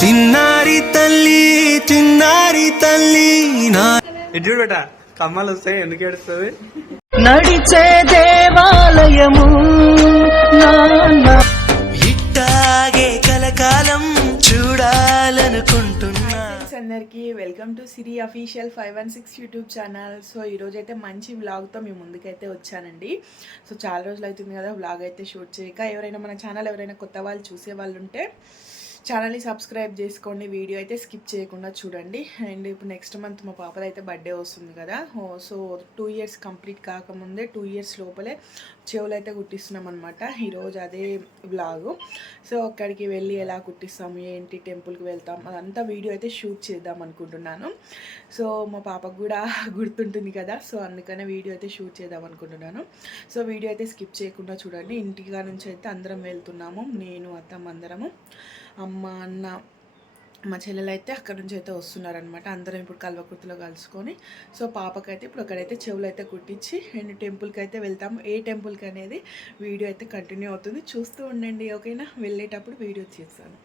చిన్నారి తల్లి చిన్నారి తల్లి నా చూడు బేట కమ్మలు వస్తాయి ఎందుకు ఏడుస్తుంది? నడిచే దేవాలయము నాన్న ఇట్టాగే కలకాలం చూడాలనుకుంటున్నా. వ్యూవర్స్ అందరికీ welcome to Siri official five one six YouTube channel. So ఈరోజు అయితే మంచి వ్లాగ్తో మీ ముందుకైతే వచ్చానండి. సో చాలా రోజులు అవుతుంది కదా వ్లాగ్ అయితే షూట్ చేయక. ఎవరైనా మన ఛానల్ ఎవరైనా కొత్త వాళ్ళు చూసే వాళ్ళు ఉంటే ఛానల్ని సబ్స్క్రైబ్ చేసుకోండి. వీడియో అయితే స్కిప్ చేయకుండా చూడండి. అండ్ ఇప్పుడు నెక్స్ట్ మంత్ మా పాపది అయితే బర్త్డే వస్తుంది కదా. సో టూ ఇయర్స్ కంప్లీట్ కాకముందే టూ ఇయర్స్ లోపలే చెవులు అయితే కుట్టిస్తున్నాం అనమాట ఈరోజు అదే వ్లాగు సో అక్కడికి వెళ్ళి ఎలా కుట్టిస్తాము? ఏంటి? టెంపుల్కి వెళ్తాం అదంతా వీడియో అయితే షూట్ చేద్దాం అనుకుంటున్నాను. సో మా పాపకు కూడా గుర్తుంటుంది కదా. సో అందుకనే వీడియో అయితే షూట్ చేద్దాం అనుకుంటున్నాను. సో వీడియో అయితే స్కిప్ చేయకుండా చూడండి. ఇంటిగా నుంచి అయితే అందరం వెళ్తున్నాము. నేను అత్తమ్మ అందరము. అమ్మ అన్న మా చెల్లెలు అయితే అక్కడ నుంచి అయితే వస్తున్నారనమాట అందరం ఇప్పుడు కల్వకుర్తిలో కలుసుకొని సో పాపకైతే ఇప్పుడు అక్కడైతే చెవులు అయితే కుట్టించి అండ్ టెంపుల్కి అయితే వెళ్తాము. ఏ టెంపుల్కి అనేది వీడియో అయితే కంటిన్యూ అవుతుంది. చూస్తూ ఉండండి ఓకేనా? వెళ్ళేటప్పుడు వీడియో చేస్తాను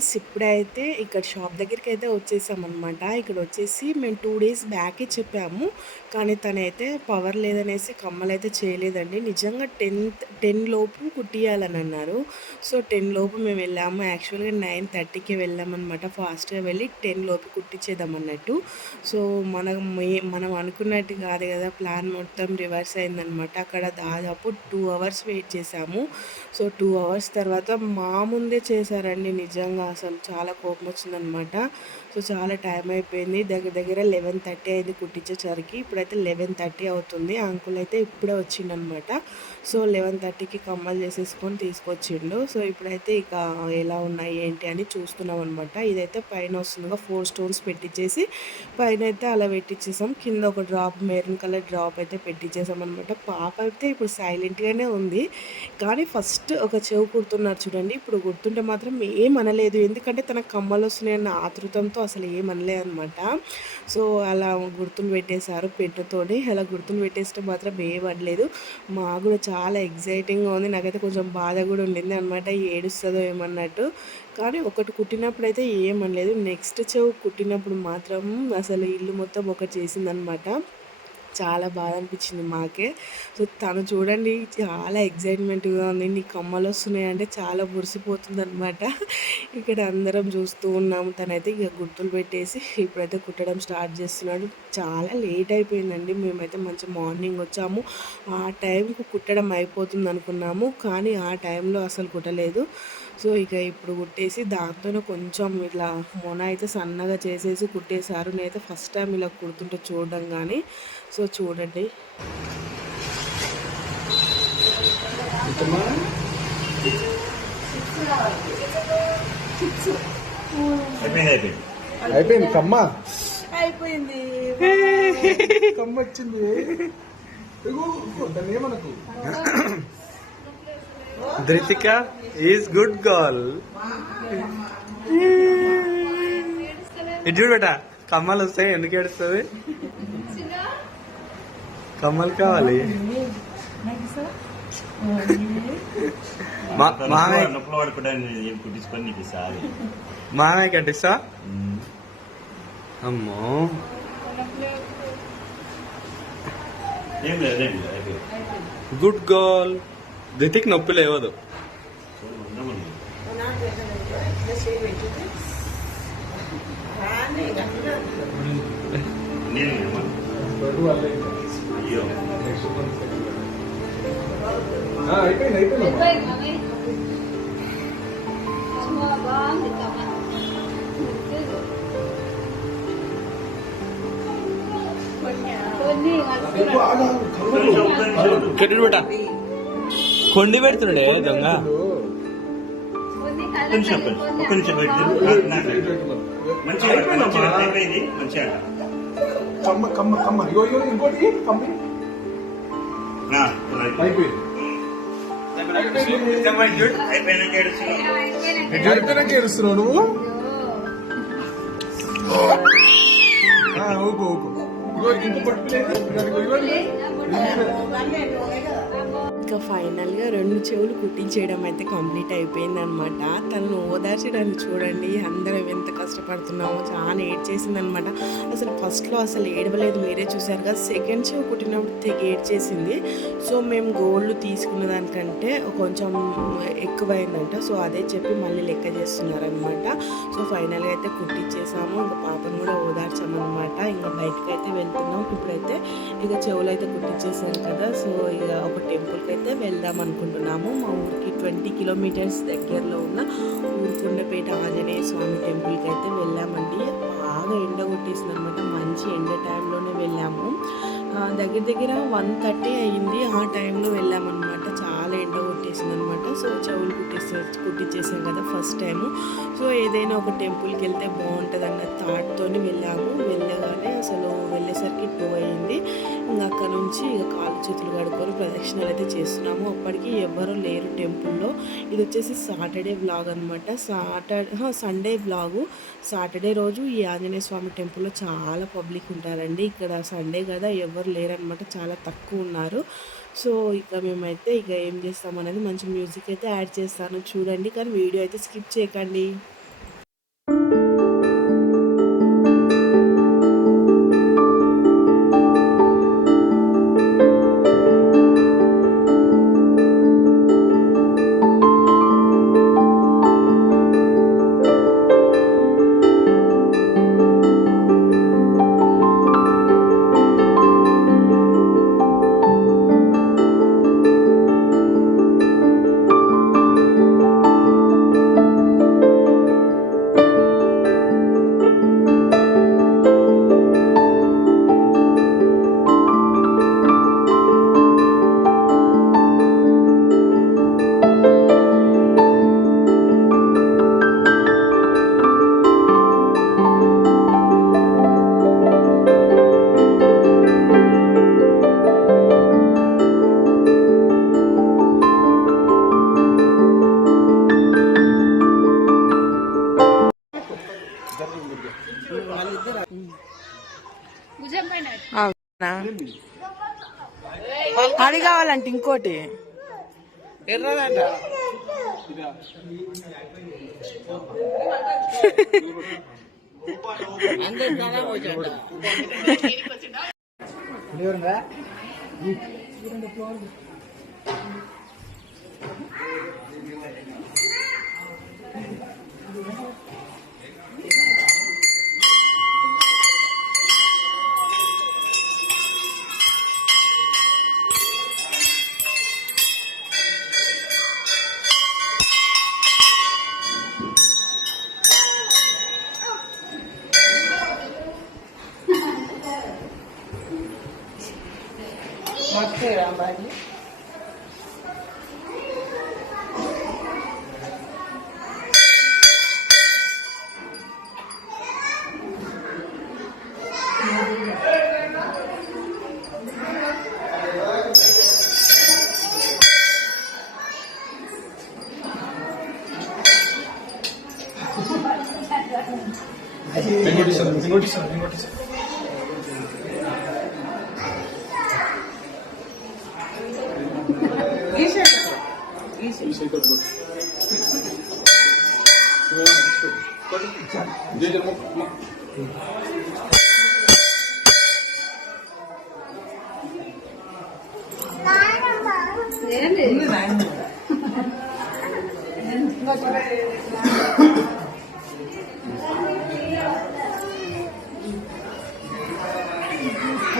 ఫ్రెండ్స్ ఇప్పుడైతే ఇక్కడ షాప్ దగ్గరికి అయితే వచ్చేసామన్నమాట. ఇక్కడ వచ్చేసి మేము టూ డేస్ బ్యాకే చెప్పాము. కానీ తనైతే పవర్ లేదనేసి కమ్మలు అయితే చేయలేదండి. నిజంగా టెన్త్ టెన్ లోపు కుట్టియాలని అన్నారు. సో టెన్ లోపు మేము వెళ్ళాము. యాక్చువల్గా నైన్ థర్టీకి వెళ్ళామన్నమాట. ఫాస్ట్గా వెళ్ళి టెన్ లోపు కుట్టించేద్దాం అన్నట్టు. సో మనం మే- మనం అనుకున్నట్టు కాదు కదా ప్లాన్ మొత్తం రివర్స్ అయిందనమాట అక్కడ దాదాపు టూ అవర్స్ వెయిట్ చేసాము. సో టూ అవర్స్ తర్వాత మా ముందే చేశారండి నిజంగా. అసలు చాలా కోపం వచ్చిందనమాట. సో చాలా టైం అయిపోయింది. దగ్గర దగ్గర లెవెన్ థర్టీ అయింది కుట్టించేసరికి. ఇప్పుడైతే లెవెన్ థర్టీ అవుతుంది. అంకుల్ అయితే ఇప్పుడే వచ్చిండనమాట. సో లెవెన్ థర్టీకి కమ్మలు చేసేసుకొని తీసుకొచ్చిండు. సో ఇప్పుడైతే ఇక ఎలా ఉన్నాయి ఏంటి అని చూస్తున్నాం అనమాట ఇదైతే పైన వస్తుందిగా ఫోర్ స్టోన్స్ పెట్టించేసి పైన అయితే అలా పెట్టించేసాం కింద ఒక డ్రాప్ మెరూన్ కలర్ డ్రాప్ అయితే పెట్టించేసాం అనమాట పాప అయితే ఇప్పుడు సైలెంట్గానే ఉంది. కానీ ఫస్ట్ ఒక చెవు కుడుతున్నారు చూడండి. ఇప్పుడు గుర్తుంటే మాత్రం ఏం అనలేదు. ఎందుకంటే తన కమ్మలు వస్తున్నాయన్న ఆతృతంతో అసలు ఏం అనలేదు అనమాట సో అలా గుర్తులు పెట్టేశారు పెట్టుతోని అలా గుర్తులు పెట్టేస్తే మాత్రం ఏం అనలేదు. మాకు కూడా చాలా ఎగ్జైటింగ్గా ఉంది. నాకైతే కొంచెం బాధ కూడా ఉండింది అనమాట ఏడుస్తుందో ఏమన్నట్టు. కానీ ఒకటి కుట్టినప్పుడు అయితే ఏమనలేదు. నెక్స్ట్ చెవు కుట్టినప్పుడు మాత్రం అసలు ఇల్లు మొత్తం ఒకటి చేసిందనమాట చాలా బాధ అనిపించింది మాకే. సో తను చూడండి చాలా ఎగ్జైట్మెంట్గా ఉంది. నీ కమ్మలు వస్తున్నాయి అంటే చాలా మురిసిపోతుంది అనమాట ఇక్కడ అందరం చూస్తూ ఉన్నాము తనైతే ఇక గుర్తులు పెట్టేసి ఇప్పుడైతే కుట్టడం స్టార్ట్ చేస్తున్నాడు. చాలా లేట్ అయిపోయిందండి. మేమైతే మంచి మార్నింగ్ వచ్చాము. ఆ టైంకు కుట్టడం అయిపోతుంది అనుకున్నాము. కానీ ఆ టైంలో అసలు కుట్టలేదు. సో ఇక ఇప్పుడు కుట్టేసి దాంతోనే కొంచెం ఇట్లా మొన అయితే సన్నగా చేసేసి కుట్టేశారు. నేనైతే ఫస్ట్ టైం ఇలా కుడుతుంటే చూడడం కానీ సో చూడండి. అయిపోయింది కమ్మ. అయిపోయింది. కమ్మ వచ్చింది ఏమనకు? Dhruthika is good girl. ఇటు చూడు బేట కమ్మలు వస్తాయి ఎందుకు ఏడుస్తుంది? కమ్మలు కావాలి మా- మామయ్య నొప్పులు పడుకోవడానికి కుట్టించుకొని నీకు సారి మామయ్య కట్టిస్తా అమ్మో ఏం లేదు ఏం లేదు అయిపోయింది గుడ్ గర్ల్ ధృతిక్ నొప్పి లేవదు ఉండమని కెట్టు బేట కొండి పెడుతుండే దొంగ. నిమిషం, ఒక్క నిమిషం. మంచిగా మంచిగా. కమ్మ కమ్మ కమ్మ. ఇంకోటి కమ్మి. అయిపోయినాక ఏడుస్తున్నావు. నువ్వు? ఊకో ఇగో ఇంకా ఫైనల్గా రెండు చెవులు కుట్టించేయడం అయితే కంప్లీట్ అయిపోయింది అనమాట తనను ఓదార్చడానికి చూడండి అందరం ఎంత కష్టపడుతున్నామో చాలా ఏడ్ చేసింది అసలు ఫస్ట్లో అసలు ఏడవలేదు మీరే చూసారు కదా సెకండ్ చెవు కుట్టినప్పుడు తెగ ఏడ్ చేసింది. సో మేము గోల్డ్ తీసుకున్న దానికంటే కొంచెం ఎక్కువైందంట. సో అదే చెప్పి మళ్ళీ లెక్క చేస్తున్నారనమాట. సో ఫైనల్గా అయితే కుట్టించేసాము ఇంకా పాపను కూడా ఓదార్చామన్నమాట ఇంకా బయటకు అయితే వెళ్ళి వెళ్తున్నాం ఇప్పుడైతే ఇక చెవులు అయితే కుట్టించేసాను కదా. సో ఇక ఒక టెంపుల్కి అయితే వెళ్దాం అనుకుంటున్నాము. మా ఊరికి ట్వంటీ కిలోమీటర్స్ దగ్గరలో ఉన్న ఊరుకొండపేట ఆంజనేయ స్వామి టెంపుల్కి అయితే వెళ్ళామండి. బాగా ఎండ కొట్టేసింది అనమాట మంచి ఎండ టైంలోనే వెళ్ళాము. దగ్గర దగ్గర వన్ థర్టీ అయ్యింది ఆ టైంలో వెళ్ళామన్నమాట చాలా ఎండ కొట్టేసింది అనమాట సో చెవులు కుట్టిస్తే కుట్టించేసాం కదా ఫస్ట్ టైము. సో ఏదైనా ఒక టెంపుల్కి వెళ్తే బాగుంటుంది అన్న థాట్తో వెళ్ళాము. వెళ్ళగానే అసలు వెళ్ళేసరికి టూ అయింది. ఇంకా అక్కడ నుంచి ఇక కాలు చేతులు కడుక్కొని ప్రదక్షిణలు అయితే చేస్తున్నాము. అప్పటికి ఎవరు లేరు టెంపుల్లో. ఇది వచ్చేసి సాటర్డే వ్లాగ్ అనమాట సాటర్డే సండే వ్లాగు. సాటర్డే రోజు ఈ ఆంజనేయ స్వామి టెంపుల్లో చాలా పబ్లిక్ ఉంటారండి. ఇక్కడ సండే కదా ఎవరు లేరనమాట చాలా తక్కువ ఉన్నారు. సో ఇక మేమైతే ఇక ఏం చేస్తామనేది మంచి మ్యూజిక్ అయితే యాడ్ చేస్తాను. చూడండి కానీ వీడియో అయితే స్కిప్ చేయకండి. అది కావాలంటే ఇంకోటి. ఎర్రదంట. ఇంకోటి ఇస్తాను, ఇంకోటి ఇస్తాను, ఇంకోటి ఇస్తాను. ఈ సైడ్ కొట్టు,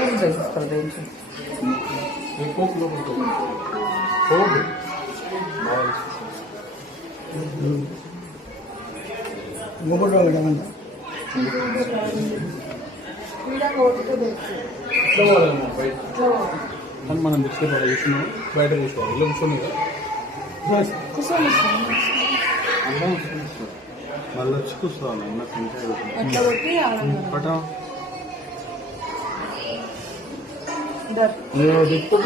Tudo bem, presidente. Em pouco não mudou. Fogo? ఇంకొకటి అడగండి మనం డిస్కస్ కూర్చున్నాం బయట కూర్చోవాలి మళ్ళీ వచ్చి కూర్చోవాలి పటం దిక్కు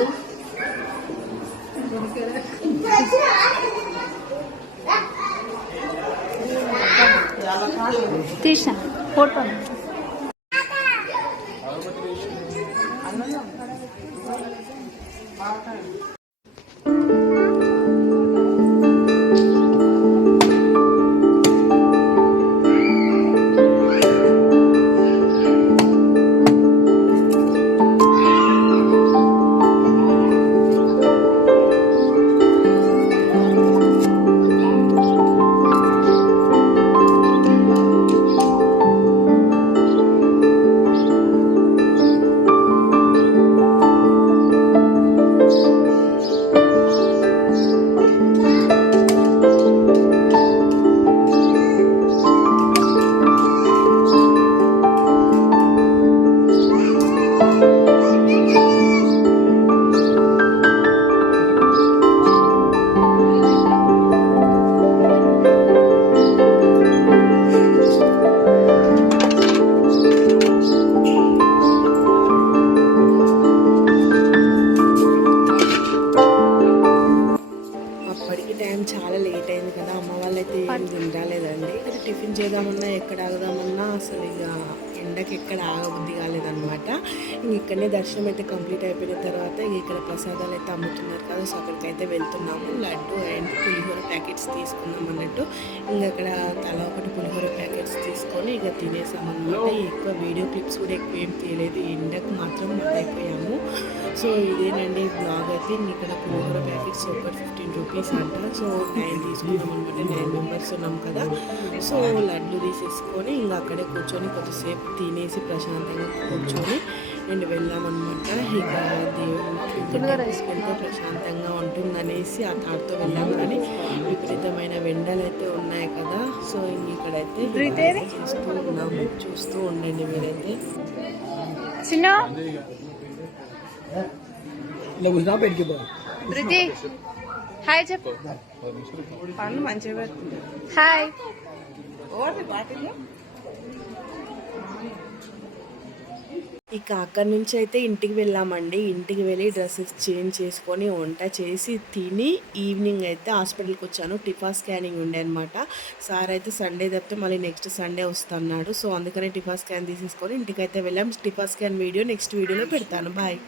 తీసిన ఫోటో దర్శనం అయితే కంప్లీట్ అయిపోయిన తర్వాత ఇక ఇక్కడ ప్రసాదాలు అయితే అమ్ముతున్నారు కదా. సో అక్కడికి అయితే వెళ్తున్నాము. లడ్డు అండ్ పులిహోర ప్యాకెట్స్ తీసుకున్నాం అన్నట్టు. ఇంకా అక్కడ తల ఒకటి పులిహోర ప్యాకెట్స్ తీసుకొని ఇక తినేసాం అనమాట ఎక్కువ వీడియో క్లిప్స్ కూడా ఎక్కువ ఏం తీయలేదు. ఎండకు మాత్రం అయిపోయాము సో ఇదేనండి బ్లాగ్ అయితే. ఇంక ఇక్కడ పులిహోర ప్యాకెట్స్ ఒకటి ఫిఫ్టీన్ రూపీస్ అంట. సో నైన్ తీసుకున్నాం అనమాట నైన్ మెంబర్స్ ఉన్నాం కదా. సో లడ్డు తీసేసుకొని ఇంకా అక్కడే కూర్చొని కొద్దిసేపు తినేసి ప్రశాంతంగా కూర్చొని నేను వెళ్ళామన్నమాట. ఇక దేవుడు తీసుకెళ్తే ప్రశాంతంగా ఉంటుందనేసి ఆ థాట్తో వెళ్ళాం. కానీ విపరీతమైన వెండలు అయితే ఉన్నాయి కదా. సో ఇంక ఇక్కడైతే చూస్తూ ఉన్నాము. చూస్తూ ఉండండి మీరైతే. చిన్న? ధృతి హాయ్ చెప్పు. హాయ్. ఇక అక్కడి నుంచి అయితే ఇంటికి వెళ్ళామండి. ఇంటికి వెళ్ళి డ్రెస్సెస్ చేంజ్ చేసుకొని వంట చేసి తిని ఈవినింగ్ అయితే హాస్పిటల్కి వచ్చాను. టిఫా స్కానింగ్ ఉండే అనమాట సార్ అయితే సండే తప్పితే మళ్ళీ నెక్స్ట్ సండే వస్తున్నాడు. సో అందుకని టిఫా స్కాన్ తీసేసుకొని ఇంటికి అయితే వెళ్ళాం. టిఫా స్కాన్ వీడియో నెక్స్ట్ వీడియోలో పెడతాను. బాయ్.